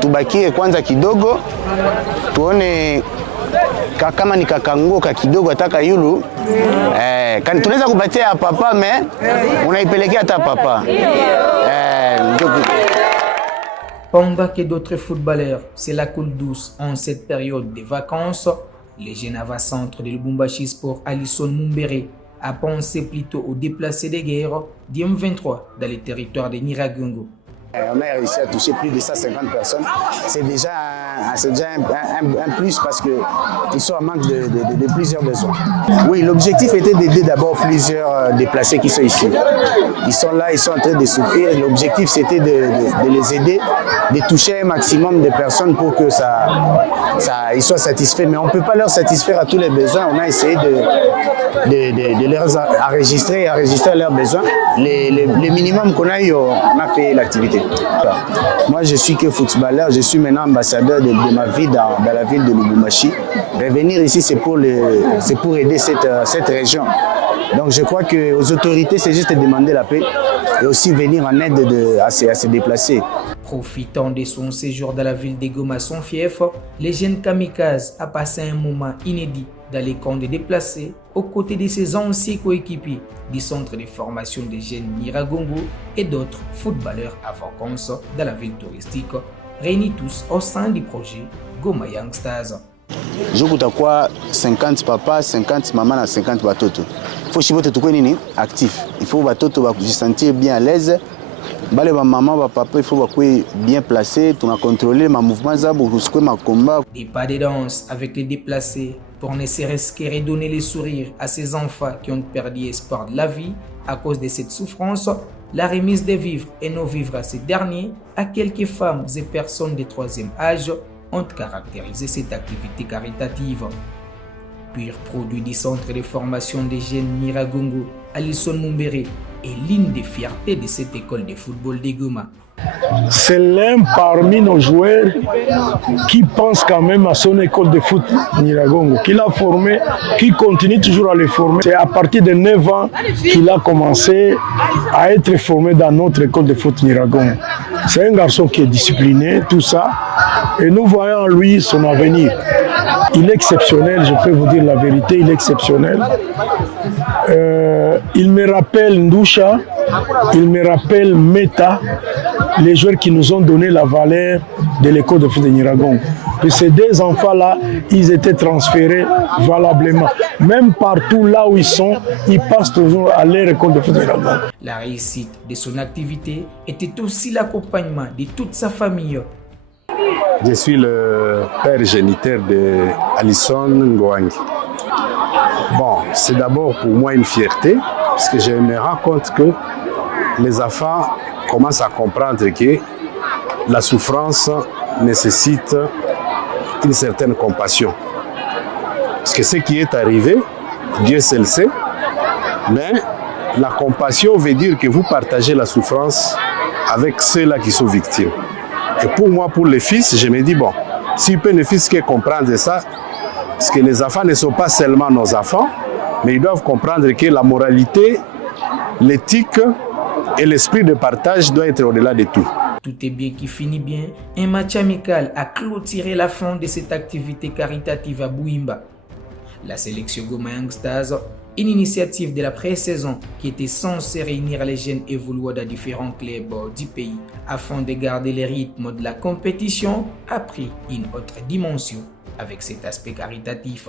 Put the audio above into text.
tubakie kwanza kidogo tuone kama ni kakangoka kidogo ataka yulu tunaweza kupatia papa mais unaipelekea hata papa Pendant que d'autres footballeurs c'est la coule douce en cette période de vacances, les jeunes avant-centre de Lubumbashi Sport Alisson Mumbere a pensé plutôt aux déplacés de guerre du M23 dans les territoires de Nyiragongo. On a réussi à toucher plus de 150 personnes. C'est déjà un plus parce qu'ils sont en manque de plusieurs besoins. Oui, l'objectif était d'aider d'abord plusieurs déplacés qui sont ici. Ils sont là, ils sont en train de souffrir. L'objectif c'était de les aider, de toucher un maximum de personnes pour que ils soient satisfaits. Mais on ne peut pas leur satisfaire à tous les besoins. On a essayé de les enregistrer leurs besoins. Les minimums qu'on a eu, on a fait l'activité. Moi, je suis que footballeur, je suis maintenant ambassadeur de ma vie dans la ville de Lubumbashi. Revenir ici, c'est pour aider cette région. Donc, je crois qu'aux autorités, c'est juste demander la paix et aussi venir en aide à se déplacer. Profitant de son séjour dans la ville de Goma, son fief, le jeune kamikaze a passé un moment inédit dans les camps de déplacés aux côtés de ses anciens coéquipiers du centre de formation des jeunes Nyiragongo et d'autres footballeurs à vacances dans la ville touristique, réunis tous au sein du projet Goma Young Stars. Je kutakuwa 50 papa, 50 maman na 50 batoto. Faut chibote tukwe nini actif. Il faut batoto ba se sentir bien à l'aise. Bale ba maman ba papa il faut bakwe bien placé, tu na contrôler ma mouvement za pour que ma combat. Des pas de danse avec les déplacés pour ne serait-ce que redonner les sourires à ces enfants qui ont perdu espoir de la vie à cause de cette souffrance, la remise des vivres et nos vivres à ces derniers à quelques femmes et personnes de troisième âge ont caractérisé cette activité caritative. Pur produit du centre de formation des jeunes Nyiragongo, Alisson Mumbere est l'une des fiertés de cette école de football de Goma. C'est l'un parmi nos joueurs qui pense quand même à son école de foot Nyiragongo, qu'il a formé, qui continue toujours à le former. C'est à partir de 9 ans qu'il a commencé à être formé dans notre école de foot Nyiragongo. C'est un garçon qui est discipliné, tout ça, et nous voyons en lui son avenir. Il est exceptionnel, je peux vous dire la vérité, il est exceptionnel. Il me rappelle Ndoucha, il me rappelle Meta, les joueurs qui nous ont donné la valeur de l'école de foot de Nyiragongo. Et ces deux enfants-là, ils étaient transférés valablement. Même partout là où ils sont, ils passent toujours à leur école de foot de Nyiragongo. La réussite de son activité était aussi l'accompagnement de toute sa famille. Je suis le père géniteur de Alisson Ngwangi. Bon, c'est d'abord pour moi une fierté, parce que je me rends compte que les enfants commencent à comprendre que la souffrance nécessite une certaine compassion. Parce que ce qui est arrivé, Dieu seul sait, mais la compassion veut dire que vous partagez la souffrance avec ceux-là qui sont victimes. Et pour moi, pour les fils, je me dis, bon, s'il peut les fils qui comprendre ça, parce que les enfants ne sont pas seulement nos enfants, mais ils doivent comprendre que la moralité, l'éthique et l'esprit de partage doivent être au-delà de tout. Tout est bien qui finit bien. Un match amical a clôturé la fin de cette activité caritative à Bouimba. La sélection Goma Young Stars, une initiative de la pré-saison qui était censée réunir les jeunes évoluant dans différents clubs du pays afin de garder les rythmes de la compétition, a pris une autre dimension avec cet aspect caritatif.